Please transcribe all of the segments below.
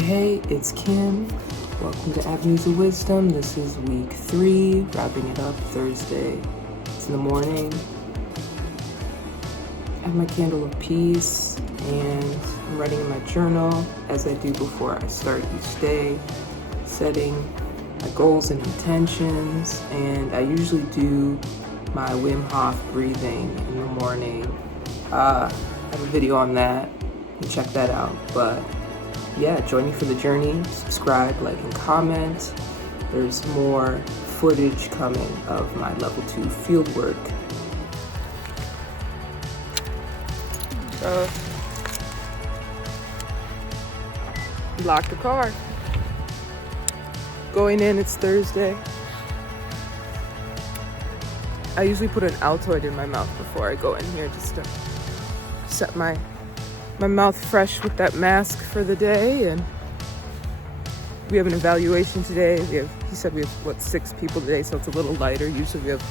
Hey, it's Kim. Welcome to Avenues of Wisdom. This is week 3, wrapping it up Thursday. It's in the morning. I have my candle of peace and I'm writing in my journal as I do before I start each day, setting my goals and intentions. And I usually do my Wim Hof breathing in the morning. I have a video on that. You can check that out. But yeah, join me for the journey. Subscribe, like, and comment. There's more footage coming of my Level II Fieldwork. Lock the car. Going in, it's Thursday. I usually put an Altoid in my mouth before I go in here just to set my mouth fresh with that mask for the day. And we have an evaluation today. He said we have 6 people today, so it's a little lighter. Usually we have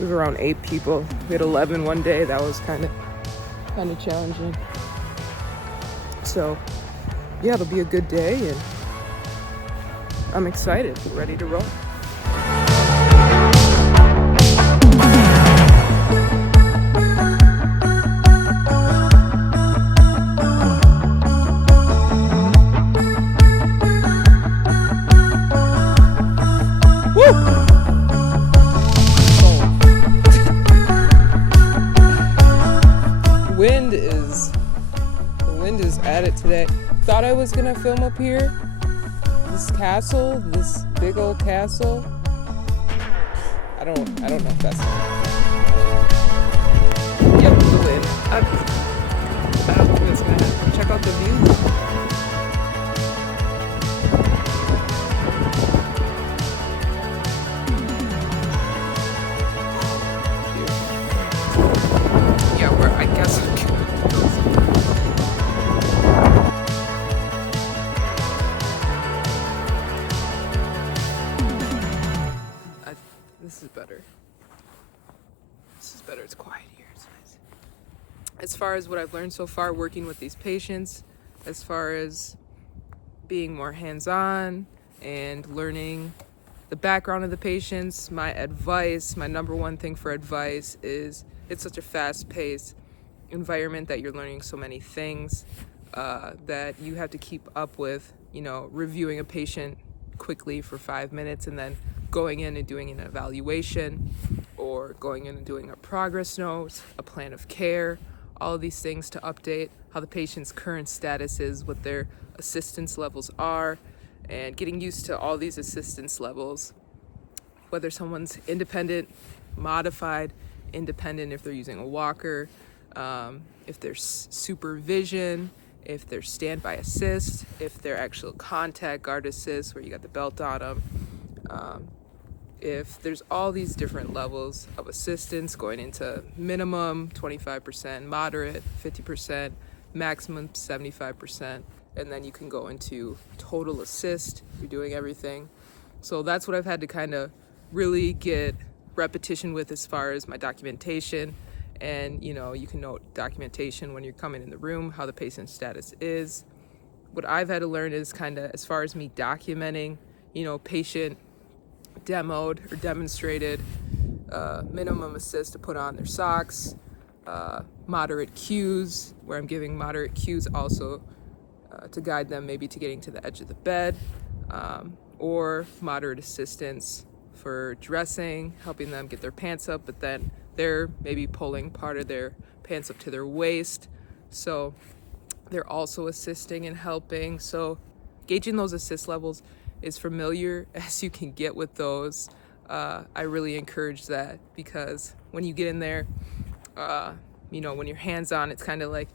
around 8 people. We had 11 one day. That was kind of challenging. So yeah, it'll be a good day, and I'm excited, ready to roll. The wind is at it today. Thought I was gonna film up here. This big old castle. I don't know if that's Yep, the wind. I don't think that's gonna happen. Check out the view. I guess this is better. It's quiet here. It's nice. As far as what I've learned so far working with these patients, as far as being more hands-on and learning the background of the patients, my number one thing for advice is it's such a fast-paced environment that you're learning so many things that you have to keep up with, reviewing a patient quickly for 5 minutes and then going in and doing an evaluation or going in and doing a progress note, a plan of care, all of these things to update how the patient's current status is, what their assistance levels are, and getting used to all these assistance levels, whether someone's independent, modified, independent if they're using a walker, if there's supervision, if they're standby assist, if they're actual contact guard assist where you got the belt on them, if there's all these different levels of assistance going into minimum 25%, moderate 50%, maximum 75%, and then you can go into total assist. You're doing everything. So that's what I've had to kind of really get repetition with as far as my documentation. And you can note documentation when you're coming in the room, how the patient's status is. What I've had to learn is kind of as far as me documenting, patient demoed or demonstrated minimum assist to put on their socks, moderate cues, where I'm giving moderate cues also to guide them maybe to getting to the edge of the bed, or moderate assistance for dressing, helping them get their pants up, but then they're maybe pulling part of their pants up to their waist. So they're also assisting and helping. So gauging those assist levels is familiar as you can get with those. I really encourage that because when you get in there, when you're hands-on, it's kind of like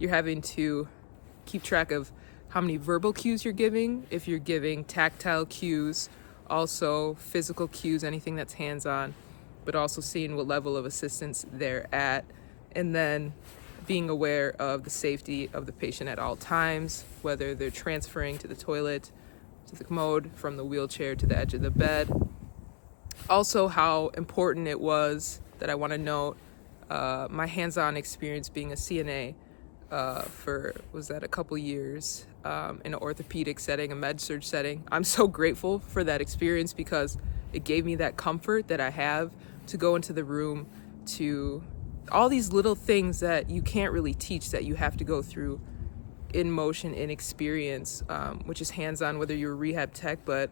you're having to keep track of how many verbal cues you're giving, if you're giving tactile cues, also physical cues, anything that's hands-on, but also seeing what level of assistance they're at, and then being aware of the safety of the patient at all times, whether they're transferring to the toilet, to the commode, from the wheelchair to the edge of the bed. Also, how important it was that I want to note my hands-on experience being a CNA for, a couple years. in an orthopedic setting, a med-surg setting. I'm so grateful for that experience because it gave me that comfort that I have to go into the room, to all these little things that you can't really teach, that you have to go through in motion, in experience, which is hands-on, whether you're a rehab tech. But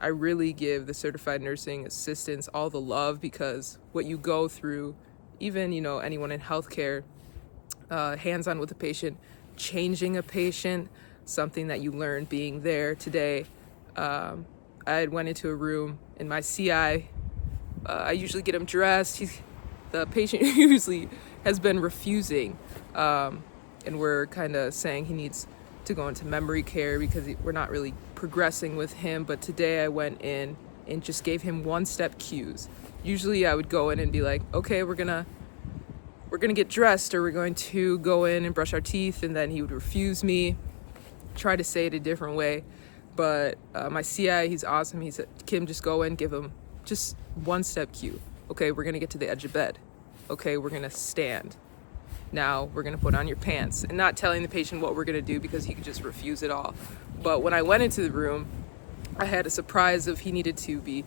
I really give the certified nursing assistants all the love, because what you go through, even, anyone in healthcare, hands-on with a patient, changing a patient, something that you learn being there today. I went into a room and my CI, I usually get him dressed. The patient usually has been refusing, and we're kind of saying he needs to go into memory care because we're not really progressing with him. But today I went in and just gave him one-step cues. Usually I would go in and be like, okay, we're gonna get dressed, or we're going to go in and brush our teeth, and then he would refuse me, try to say it a different way. But my CI, he's awesome. He said, Kim, just go in, give him just one-step cue. Okay, we're gonna get to the edge of bed. Okay, we're gonna stand. Now we're gonna put on your pants, and not telling the patient what we're gonna do because he could just refuse it all. But when I went into the room, I had a surprise of he needed to be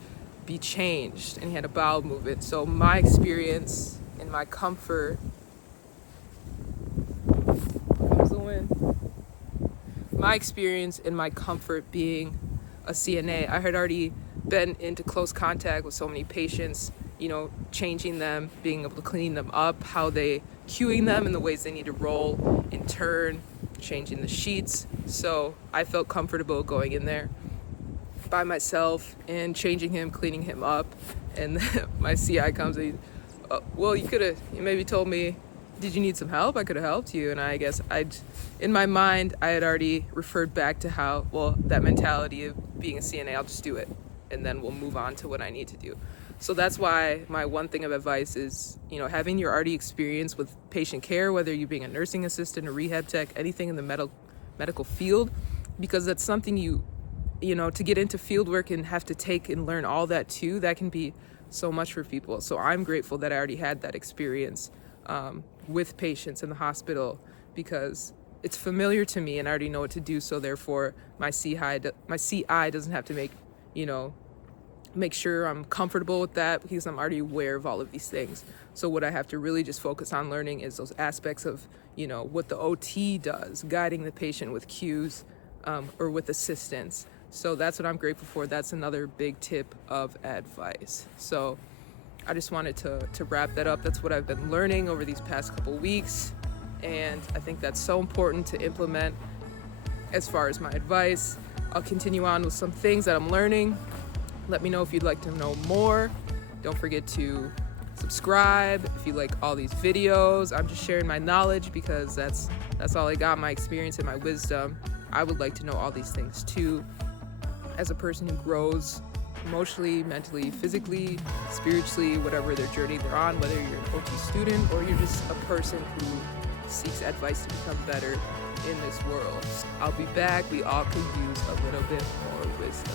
changed, and he had a bowel movement. So my experience and my comfort, comes the wind. My experience and my comfort being a CNA, I had already been into close contact with so many patients, changing them, being able to clean them up, how they cueing them in the ways they need to roll and turn, changing the sheets. So I felt comfortable going in there by myself and changing him, cleaning him up. And my CI comes and well, you maybe told me, did you need some help? I could have helped you. And I guess in my mind, I had already referred back to that mentality of being a CNA, I'll just do it, and then we'll move on to what I need to do. So that's why my one thing of advice is, having your already experience with patient care, whether you're being a nursing assistant, a rehab tech, anything in the medical field, because that's something to get into field work and have to take and learn all that too, that can be so much for people. So I'm grateful that I already had that experience with patients in the hospital, because it's familiar to me and I already know what to do. So therefore my CI doesn't have to make sure I'm comfortable with that, because I'm already aware of all of these things. So what I have to really just focus on learning is those aspects of, what the OT does, guiding the patient with cues or with assistance. So that's what I'm grateful for. That's another big tip of advice. So I just wanted to wrap that up. That's what I've been learning over these past couple weeks. And I think that's so important to implement as far as my advice. I'll continue on with some things that I'm learning. Let me know if you'd like to know more. Don't forget to subscribe if you like all these videos. I'm just sharing my knowledge because that's all I got, my experience and my wisdom. I would like to know all these things too, as a person who grows emotionally, mentally, physically, spiritually, whatever their journey they're on, whether you're an OT student or you're just a person who seeks advice to become better in this world. I'll be back. We all could use a little bit more wisdom.